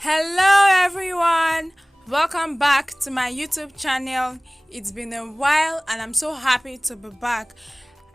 Hello everyone, welcome back to my YouTube channel. It's been a while and I'm so happy to be back.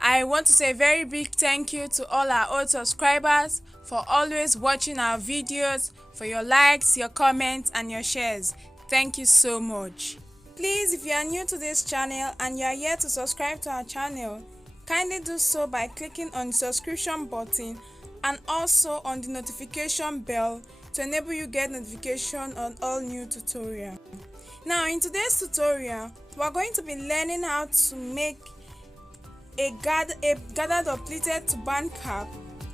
I want to say a very big thank you to all our old subscribers for always watching our videos, for your likes, your comments and your shares. Thank you so much. Please, if you are new to this channel and you are yet to subscribe to our channel, kindly do so by clicking on the subscription button and also on the notification bell to enable you get notification on all new tutorials. Now in today's tutorial, we are going to be learning how to make a gathered or pleated turban cap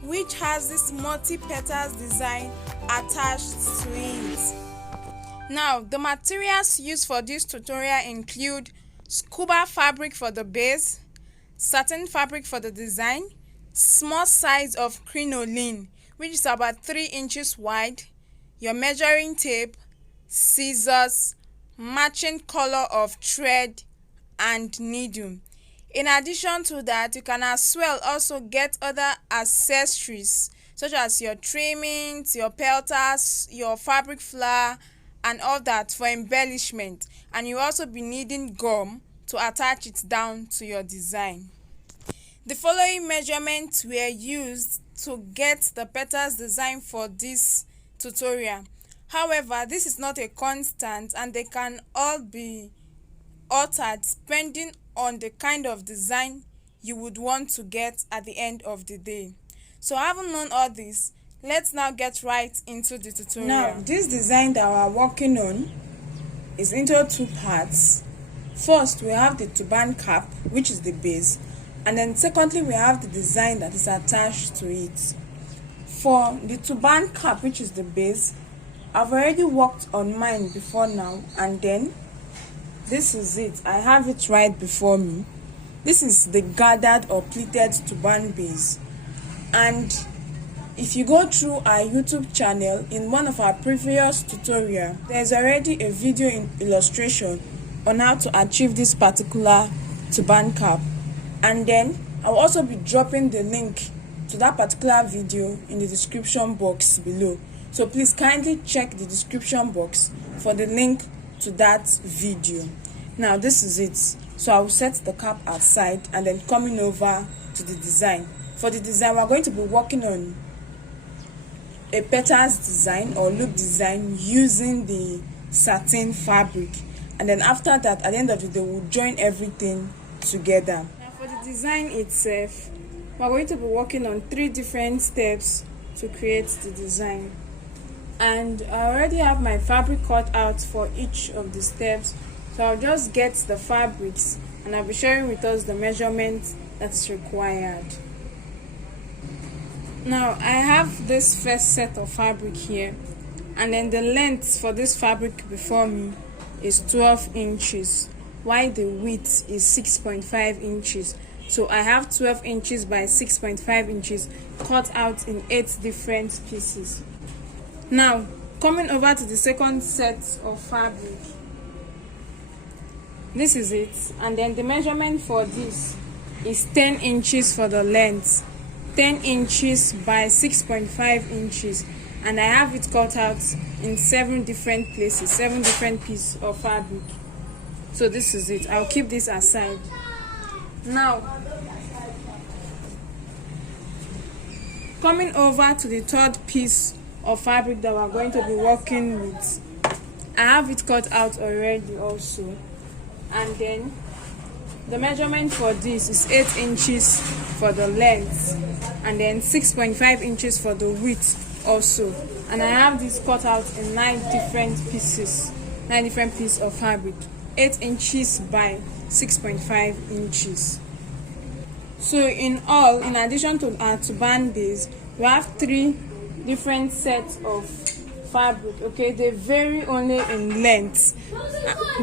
which has this multi-petals design attached to it. Now the materials used for this tutorial include Scuba fabric for the base, satin fabric for the design, small size of Crinoline which is about 3 inches wide, your measuring tape, scissors, matching color of thread and needle. In addition to that, you can as well also get other accessories such as your trimmings, your pelters, your fabric flower and all that for embellishment, and you also be needing gum to attach it down to your design. The following measurements were used to get the petals design for this tutorial. However, this is not a constant and they can all be altered depending on the kind of design you would want to get at the end of the day. So having known all this, let's now get right into the tutorial. Now, this design that we are working on is into 2 parts. First, we have the turban cap, which is the base, and then secondly we have the design that is attached to it. For the turban cap, which is the base, I've already worked on mine before now, and then this is it. I have it right before me. This is the gathered or pleated turban base, and if you go through our YouTube channel, in one of our previous tutorials, there's already a video illustration on how to achieve this particular turban cap, and then I'll also be dropping the link to that particular video in the description box below. So please kindly check the description box for the link to that video. Now this is it. So I will set the cap aside and then coming over to the design. For the design, we're going to be working on a petals design or loop design using the satin fabric, and then after that, at the end of the day, we'll join everything together. Now for the design itself, we're going to be working on 3 different steps to create the design, and I already have my fabric cut out for each of the steps, so I'll just get the fabrics and I'll be sharing with us the measurements that's required. Now I have this first set of fabric here, and then the length for this fabric before me is 12 inches while the width is 6.5 inches. So I have 12 inches by 6.5 inches cut out in 8 different pieces. Now coming over to the second set of fabric, this is it, and then the measurement for this is 10 inches for the length, 10 inches by 6.5 inches, and I have it cut out in 7 different places, 7 different pieces of fabric. So this is it. I'll keep this aside. Now coming over to the third piece of fabric that we're going to be working with, I have it cut out already also, and then the measurement for this is 8 inches for the length and then 6.5 inches for the width also, and I have this cut out in 9 different pieces of fabric, 8 inches by 6.5 inches. So in all, in addition to our turban base, we have 3 different sets of fabric. Okay, they vary only in length,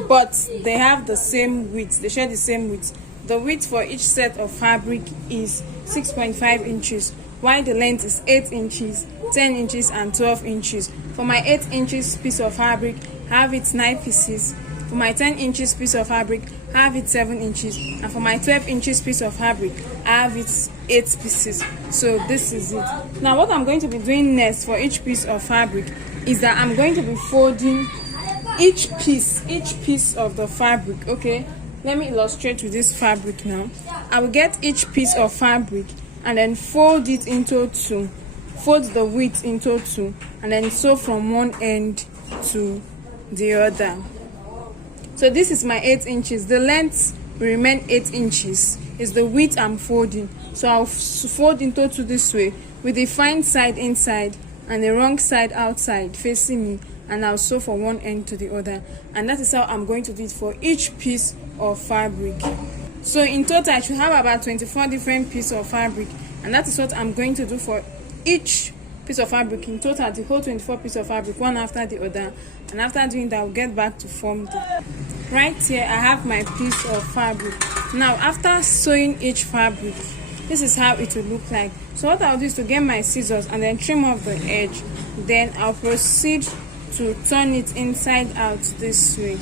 but they have the same width, they share the same width. The width for each set of fabric is 6.5 inches while the length is 8 inches, 10 inches and 12 inches. For my 8 inches piece of fabric, I have it 9 pieces. For my 10 inches piece of fabric, I have it 7 inches, and for my 12 inches piece of fabric, I have it 8 pieces. So this is it. Now what I'm going to be doing next for each piece of fabric is that I'm going to be folding each piece of the fabric. Okay, let me illustrate with this fabric now. I will get each piece of fabric and then fold it into two, fold the width into two, and then sew from one end to the other. So this is my 8 inches. The length will remain 8 inches. Is the width I'm folding. So I'll fold into two this way with the fine side inside and the wrong side outside facing me, and I'll sew from one end to the other. And that is how I'm going to do it for each piece of fabric. So in total I should have about 24 different pieces of fabric, and that is what I'm going to do for each piece of fabric. In total, the whole 24 pieces of fabric, one after the other. And after doing that, I'll get back to form the... Right here I have my piece of fabric. Now after sewing each fabric, this is how it will look like. So what I'll do is to get my scissors and then trim off the edge. Then I'll proceed to turn it inside out this way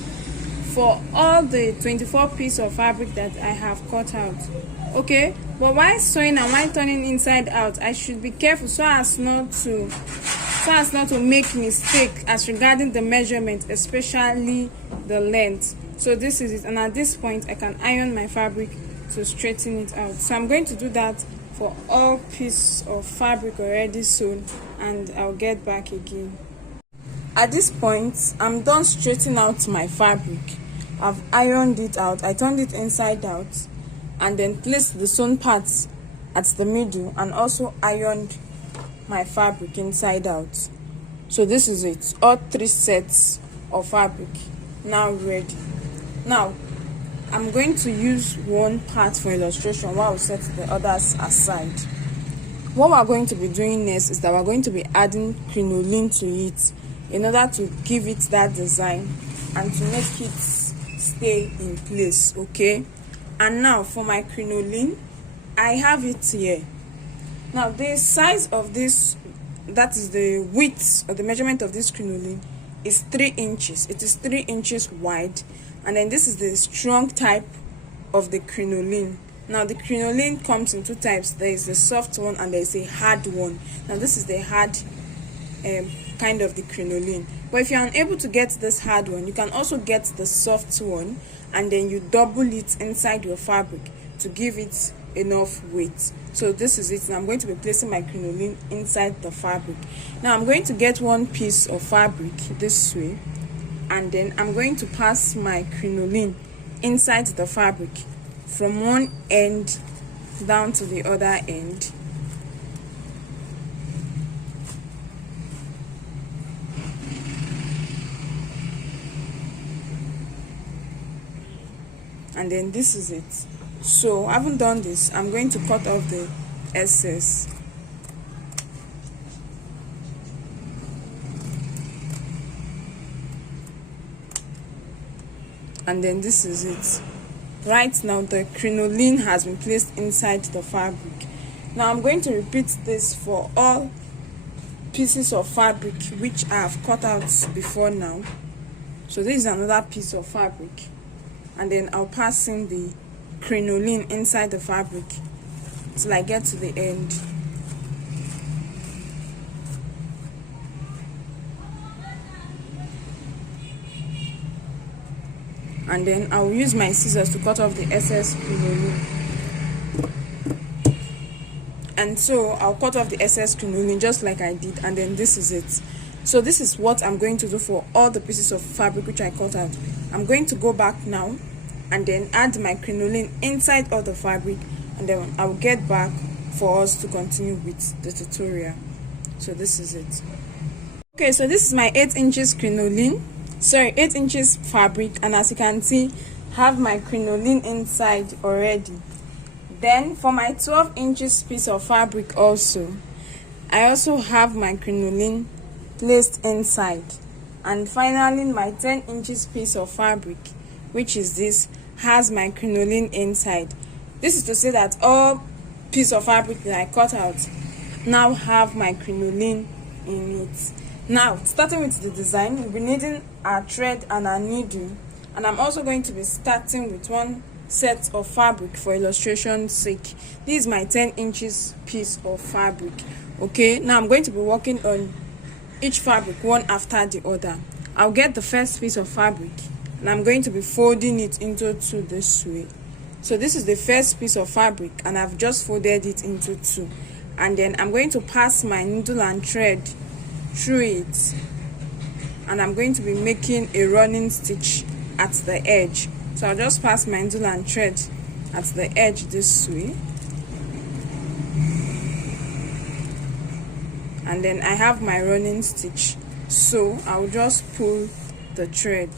for all the 24 pieces of fabric that I have cut out. Okay, but while sewing and while turning inside out, I should be careful so as not to make mistake as regarding the measurement, especially the length. So this is it, and at this point I can iron my fabric to straighten it out. So I'm going to do that for all pieces of fabric already sewn, and I'll get back again. At this point I'm done straightening out my fabric. I've ironed it out, I turned it inside out, and then placed the sewn parts at the middle, and also ironed my fabric inside out. So this is it, all 3 sets of fabric now ready. Now I'm going to use one part for illustration while we set the others aside. What we're going to be doing next is that we're going to be adding crinoline to it in order to give it that design and to make it stay in place. Okay, and now for my crinoline, I have it here. Now the size of this, that is the width or the measurement of this crinoline, is 3 inches. It is 3 inches wide, and then this is the strong type of the crinoline. Now the crinoline comes in 2 types. There is the soft one and there is a hard one. Now this is the hard kind of the crinoline, but if you're unable to get this hard one, you can also get the soft one, and then you double it inside your fabric to give it enough weight. So this is it. Now I'm going to be placing my crinoline inside the fabric. Now I'm going to get one piece of fabric this way, and then I'm going to pass my crinoline inside the fabric from one end down to the other end. And then this is it. So having done this, I'm going to cut off the excess. And then this is it. Right now the crinoline has been placed inside the fabric. Now I'm going to repeat this for all pieces of fabric which I have cut out before now. So this is another piece of fabric, and then I'll pass in the crinoline inside the fabric till I get to the end. And then I'll use my scissors to cut off the excess crinoline. And so I'll cut off the excess crinoline just like I did, and then this is it. So this is what I'm going to do for all the pieces of fabric which I cut out. I'm going to go back now and then add my crinoline inside of the fabric, and then I'll get back for us to continue with the tutorial. So this is it. Okay, so this is my 8 inches crinoline, 8 inches fabric, and as you can see, have my crinoline inside already. Then for my 12 inches piece of fabric also, I also have my crinoline placed inside. And finally my 10 inches piece of fabric, which is this, has my crinoline inside. This is to say that all piece of fabric that I cut out now have my crinoline in it. Now starting with the design, we'll be needing our thread and our needle, and I'm also going to be starting with one set of fabric for illustration's sake. This is my 10 inches piece of fabric. Okay, now I'm going to be working on each fabric one after the other. I'll get the first piece of fabric and I'm going to be folding it into two this way. So this is the first piece of fabric and I've just folded it into two, and then I'm going to pass my needle and thread through it, and I'm going to be making a running stitch at the edge. So I'll just pass my needle and thread at the edge this way, and then I have my running stitch. So I'll just pull the thread.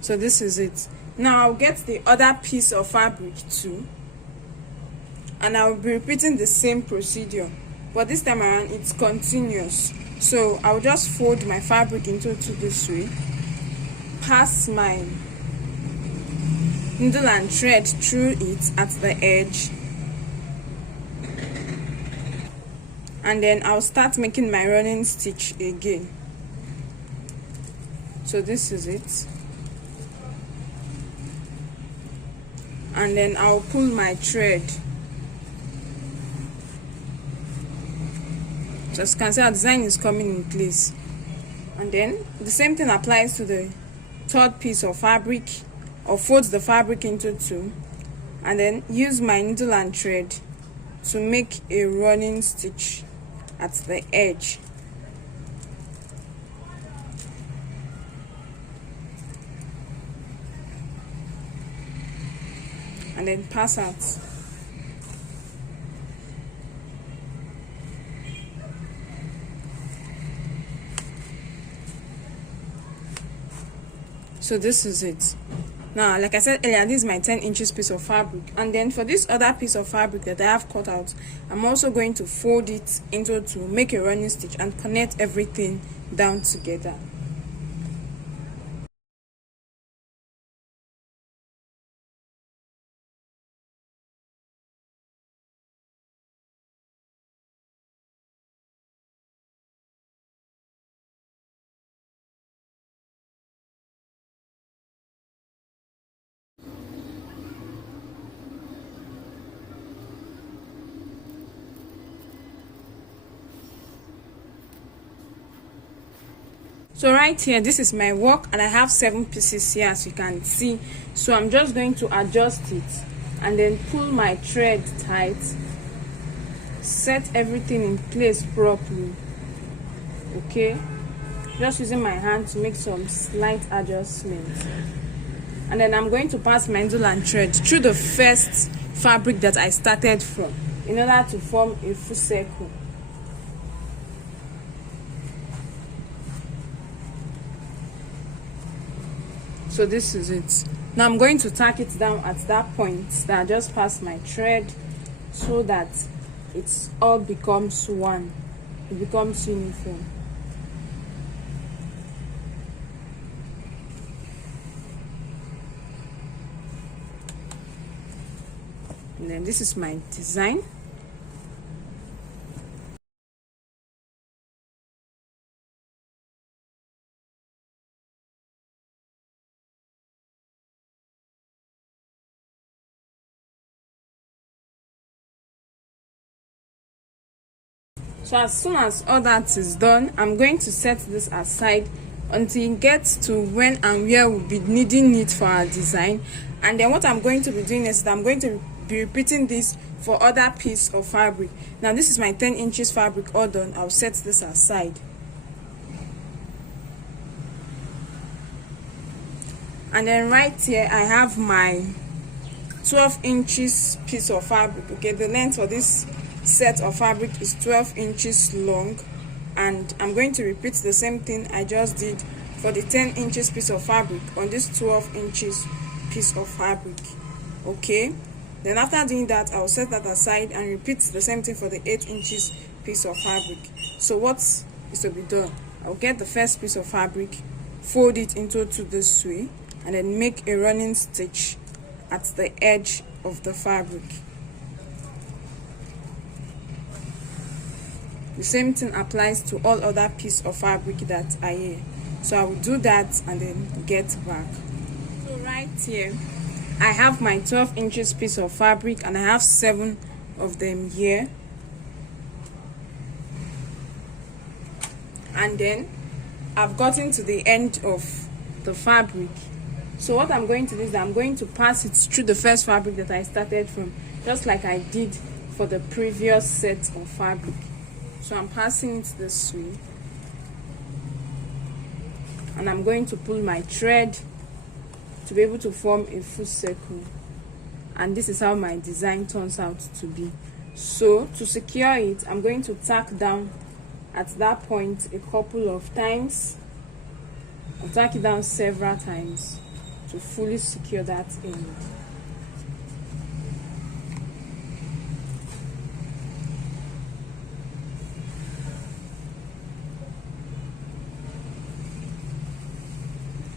So this is it. Now I'll get the other piece of fabric too, and I'll be repeating the same procedure, but this time around it's continuous. So I'll just fold my fabric into two this way, pass my needle and thread through it at the edge, and then I'll start making my running stitch again. So this is it, and then I'll pull my thread. So as you can see, our design is coming in place, and then the same thing applies to the third piece of fabric. I'll fold the fabric into two and then use my needle and thread to make a running stitch at the edge. And then pass out. So this is it. Now, like I said earlier, this is my 10 inches piece of fabric, and then for this other piece of fabric that I have cut out, I'm also going to fold it into two, make a running stitch and connect everything down together. So right here, this is my work, and I have 7 pieces here, as you can see. So I'm just going to adjust it and then pull my thread tight, set everything in place properly. Okay, just using my hand to make some slight adjustments, and then I'm going to pass my needle and thread through the first fabric that I started from in order to form a full circle. So this is it. Now I'm going to tack it down at that point that I just passed my thread, so that it's all becomes one, it becomes uniform. And then this is my design. So as soon as all that is done, I'm going to set this aside until it gets to when and where we'll be needing it for our design. And then what I'm going to be doing is that I'm going to be repeating this for other piece of fabric. Now this is my 10 inches fabric all done. I'll set this aside. And then right here I have my 12 inches piece of fabric. Okay, the length for this set of fabric is 12 inches long, and I'm going to repeat the same thing I just did for the 10 inches piece of fabric on this 12 inches piece of fabric. Okay, then after doing that, I'll set that aside and repeat the same thing for the 8 inches piece of fabric. So what is to be done? I'll get the first piece of fabric, fold it into two this way, and then make a running stitch at the edge of the fabric. The same thing applies to all other pieces of fabric that are here. So I will do that and then get back. So right here I have my 12 inches piece of fabric, and I have 7 of them here. and then I've gotten to the end of the fabric. So what I'm going to do is I'm going to pass it through the first fabric that I started from, just like I did for the previous set of fabric. So I'm passing it this way, and I'm going to pull my thread to be able to form a full circle, and this is how my design turns out to be. So to secure it, I'm going to tack down at that point a couple of times. I'll tack it down several times to fully secure that end.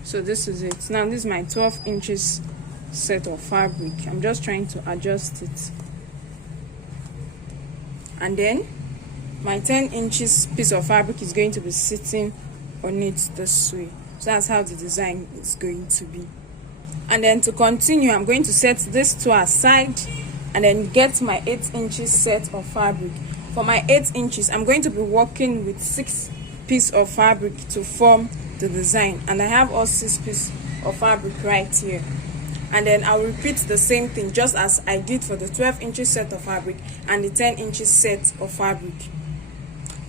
So this is it. Now this is my 12 inches set of fabric. I'm just trying to adjust it, and then my 10 inches piece of fabric is going to be sitting on it this way. So that's how the design is going to be. And then to continue, I'm going to set this two aside and then get my 8 inches set of fabric. For my 8 inches, I'm going to be working with 6 pieces of fabric to form the design, and I have all 6 pieces of fabric right here. And then I'll repeat the same thing just as I did for the 12 inches set of fabric and the 10 inches set of fabric.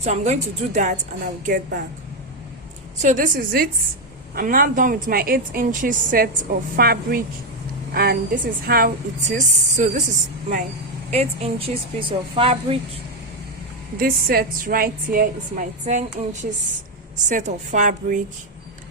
So I'm going to do that and I'll get back. So this is it. I'm now done with my 8 inches set of fabric, and this is how it is. So this is my 8 inches piece of fabric. This set right here is my 10 inches set of fabric,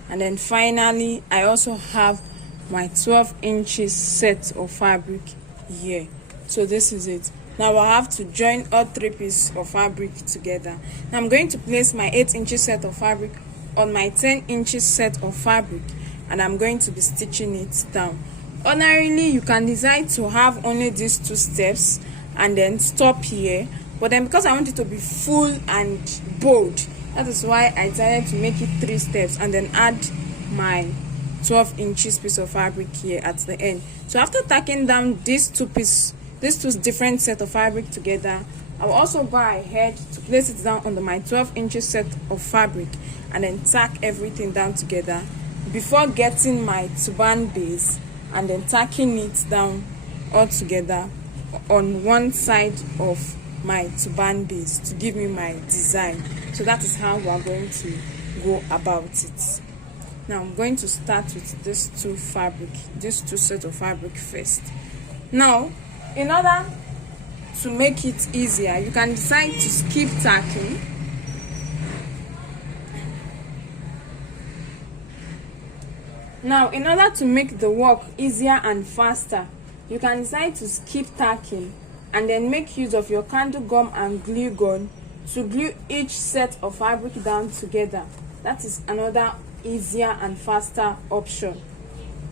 and then finally I also have my 12 inches set of fabric here. So this is it. Now I have to join all 3 pieces of fabric together. Now I'm going to place my 8 inches set of fabric on my 10 inches set of fabric, and I'm going to be stitching it down. Ordinarily you can decide to have only these 2 steps and then stop here, but then because I want it to be full and bold, that is why I decided to make it 3 steps and then add my 12 inches piece of fabric here at the end. So after tacking down these two different set of fabric together, I'll also go ahead to place it down under my 12 inches set of fabric and then tack everything down together before getting my turban base and then tacking it down all together on one side of my turban base to give me my design. So that is how we are going to go about it. Now I'm going to start with these 2 sets of fabric first. Now, in order to make it easier, you can decide to skip tacking. Now, in order to make the work easier and faster, you can decide to skip tacking and then make use of your candle gum and glue gun to glue each set of fabric down together. That is another easier and faster option.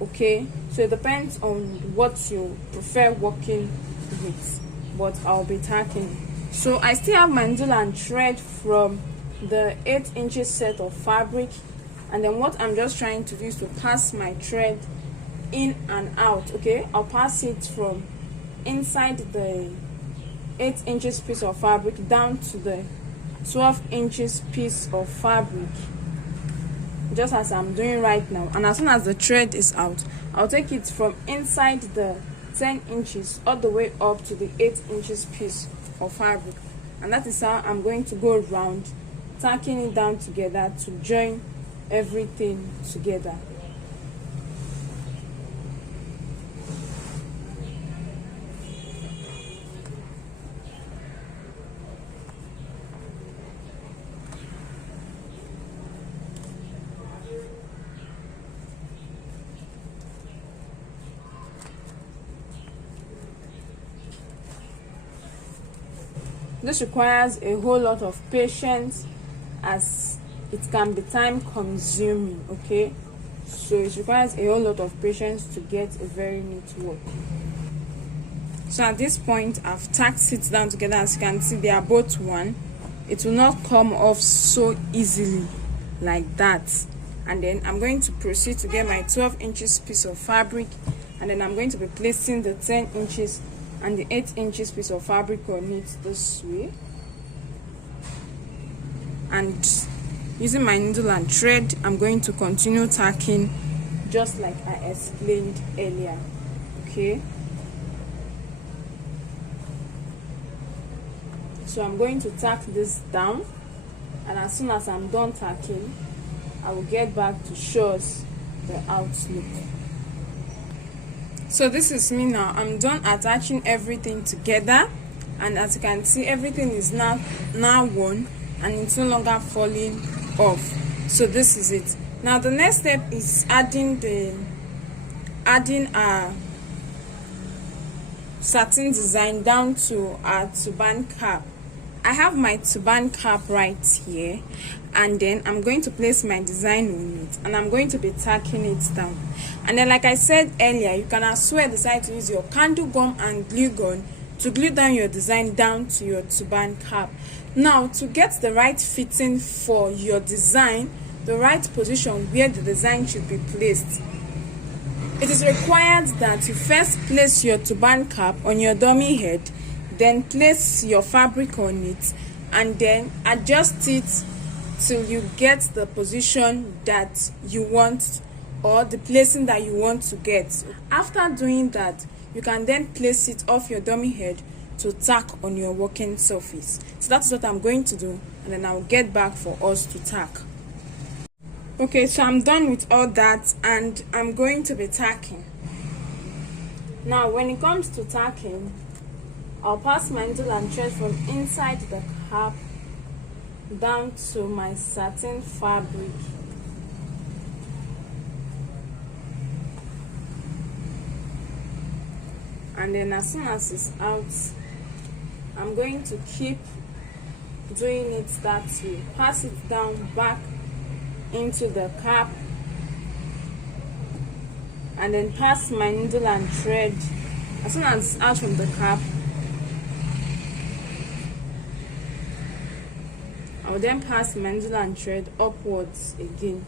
Okay, so it depends on what you prefer working with, but I'll be tacking. So I still have my needle and thread from the 8 inches set of fabric, and then what I'm just trying to do is to pass my thread in and out. Okay, I'll pass it from inside the 8 inches piece of fabric down to the 12 inches piece of fabric, just as I'm doing right now. And as soon as the thread is out, I'll take it from inside the 10 inches all the way up to the 8 inches piece of fabric, and that is how I'm going to go around tacking it down together to join everything together. This requires a whole lot of patience as it can be time consuming. Okay, so it requires a whole lot of patience to get a very neat work. So at this point I've tacked it down together. As you can see, they are both one. It will not come off so easily like that. And then I'm going to proceed to get my 12 inches piece of fabric, and then I'm going to be placing the 10 inches and the 8 inches piece of fabric on it this way, and using my needle and thread, I'm going to continue tacking just like I explained earlier. Okay, so I'm going to tack this down, and as soon as I'm done tacking, I will get back to show us the outlook. So this is me now. I'm done attaching everything together, and as you can see, everything is now one, and it's no longer falling off. So this is it. Now the next step is adding our satin design down to our turban cap. I have my turban cap right here, and then I'm going to place my design on it, and I'm going to be tacking it down. And then, like I said earlier, you can as well decide to use your candle gum and glue gun to glue down your design down to your turban cap. Now, to get the right fitting for your design, the right position where the design should be placed, it is required that you first place your turban cap on your dummy head, then place your fabric on it, and then adjust it till you get the position that you want, or the placing that you want to get. After doing that, you can then place it off your dummy head to tack on your working surface. So that's what I'm going to do, and then I'll get back for us to tack. Okay, so I'm done with all that, and I'm going to be tacking. Now when it comes to tacking, I'll pass my needle and thread from inside the cap down to my satin fabric. And then as soon as it's out, I'm going to keep doing it that way. Pass it down back into the cap, and then pass my needle and thread. As soon as it's out from the cap, I will then pass my needle and thread upwards again.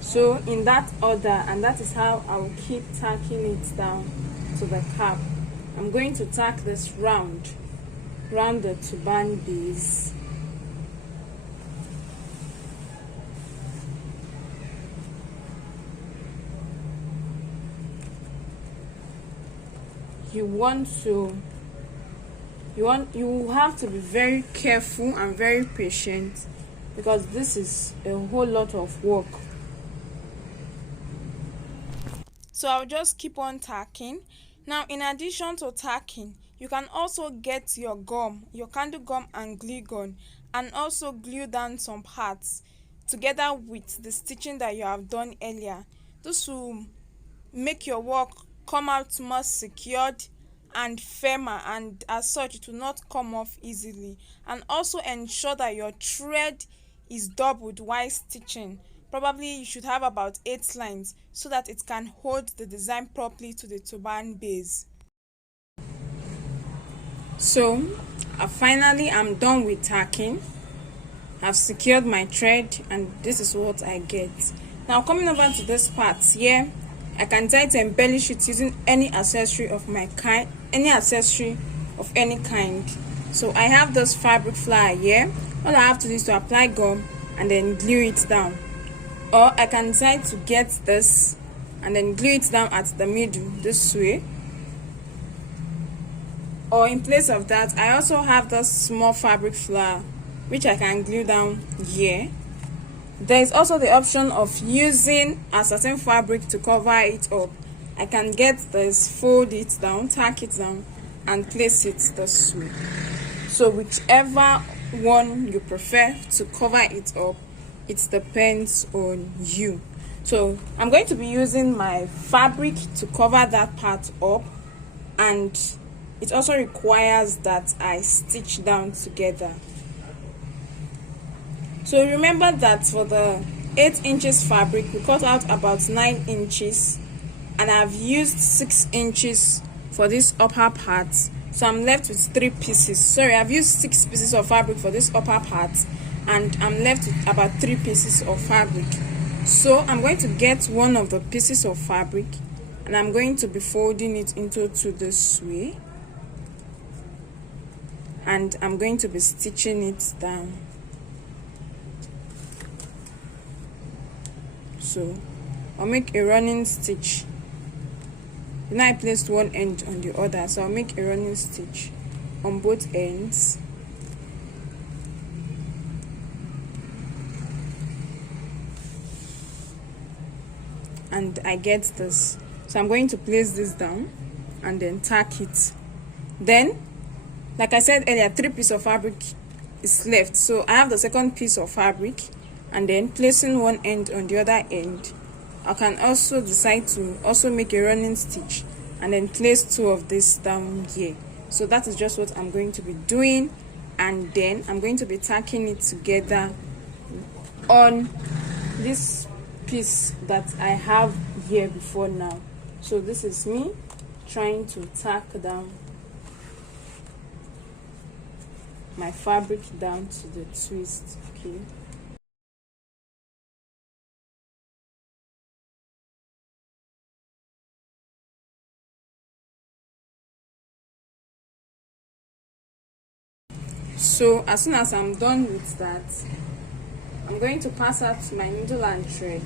So in that order, and that is how I will keep tacking it down to the cap. I'm going to tack this round the turban base. You have to be very careful and very patient, because this is a whole lot of work. So I'll just keep on tacking. Now, in addition to tacking, you can also get your gum, your candle gum and glue gun, and also glue down some parts together with the stitching that you have done earlier. This will make your work come out more secured and firmer, and as such it will not come off easily, and also ensure that your thread is doubled while stitching. Probably you should have about 8 lines so that it can hold the design properly to the turban base. So finally I'm done with tacking. I've secured my thread, and this is what I get. Now coming over to this part here, I can try to embellish it using any accessory of my kind, any accessory of any kind. So I have this fabric flower here. All I have to do is to apply gum and then glue it down. Or I can decide to get this and then glue it down at the middle this way. Or in place of that, I also have this small fabric flower which I can glue down here. There is also the option of using a certain fabric to cover it up. I can get this, fold it down, tack it down, and place it this way. So whichever one you prefer to cover it up, it depends on you. So I'm going to be using my fabric to cover that part up, and it also requires that I stitch down together. So remember that for the 8 inches fabric, we cut out about 9 inches, and I've used 6 inches for this upper part. So I'm left with 3 pieces. Sorry, I've used 6 pieces of fabric for this upper part, and I'm left with about 3 pieces of fabric. So I'm going to get one of the pieces of fabric and I'm going to be folding it into 2 this way, and I'm going to be stitching it down. So I'll make a running stitch. Now I placed one end on the other, so I'll make a running stitch on both ends. And I get this, so I'm going to place this down and then tack it. Then, like I said earlier, 3 pieces of fabric is left, so I have the second piece of fabric, and then placing one end on the other end, I can also decide to also make a running stitch and then place 2 of this down here. So that is just what I'm going to be doing, and then I'm going to be tacking it together on this piece that I have here before now. So this is me trying to tack down my fabric down to the twist. Okay, so as soon as I'm done with that, I'm going to pass out my needle and thread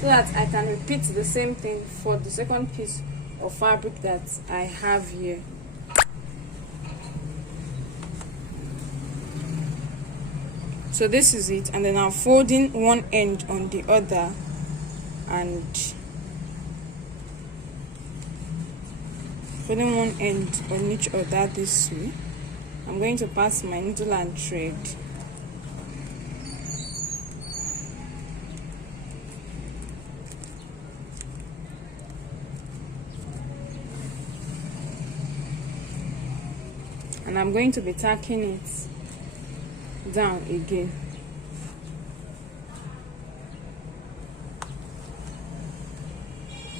so that I can repeat the same thing for the second piece of fabric that I have here. So this is it, and then I'm folding one end on the other and folding one end on each other this way. I'm going to pass my needle and thread. And I'm going to be tacking it down again.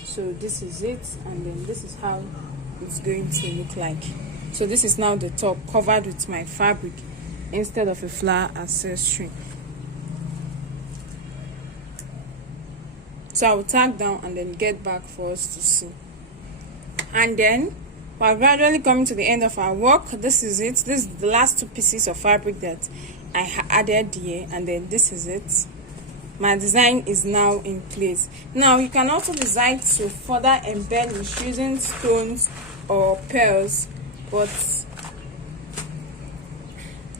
So this is it, and then this is how it's going to look like. So this is now the top covered with my fabric instead of a flower accessory. So I will tack down and then get back for us to see. And then we're gradually coming to the end of our work. This is it. This is the last 2 pieces of fabric that I added here, and then this is it. My design is now in place. Now you can also decide to further embellish using stones or pearls,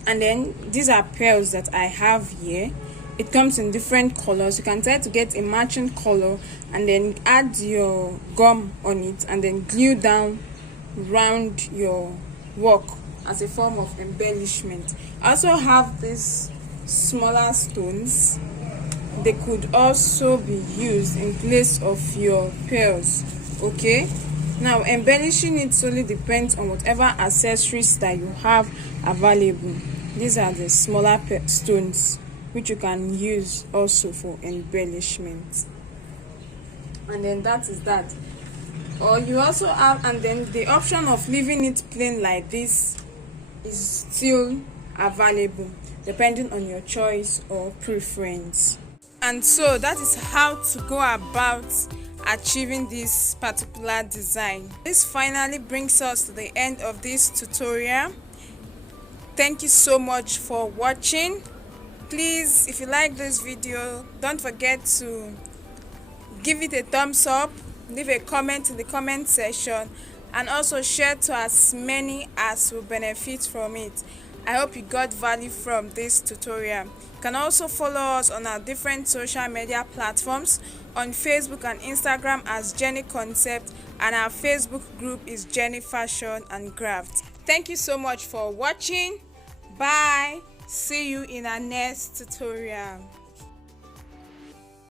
and then these are pearls that I have here. It comes in different colors. You can try to get a matching color and then add your gum on it and then glue down round your work as a form of embellishment. I also have these smaller stones. They could also be used in place of your pearls. Okay, now embellishing it solely depends on whatever accessories that you have available. These are the smaller stones which you can use also for embellishment. And then that is that. Or you also have, and then the option of leaving it plain like this is still available depending on your choice or preference. And so that is how to go about achieving this particular design. This finally brings us to the end of this tutorial. Thank you so much for watching. Please, if you like this video, don't forget to give it a thumbs up, leave a comment in the comment section, and also share to as many as will benefit from it. I hope you got value from this tutorial. You can also follow us on our different social media platforms on Facebook and Instagram as Jenie Concept, and our Facebook group is Jenie Fashion and Craft. Thank you so much for watching. Bye. See you in our next tutorial.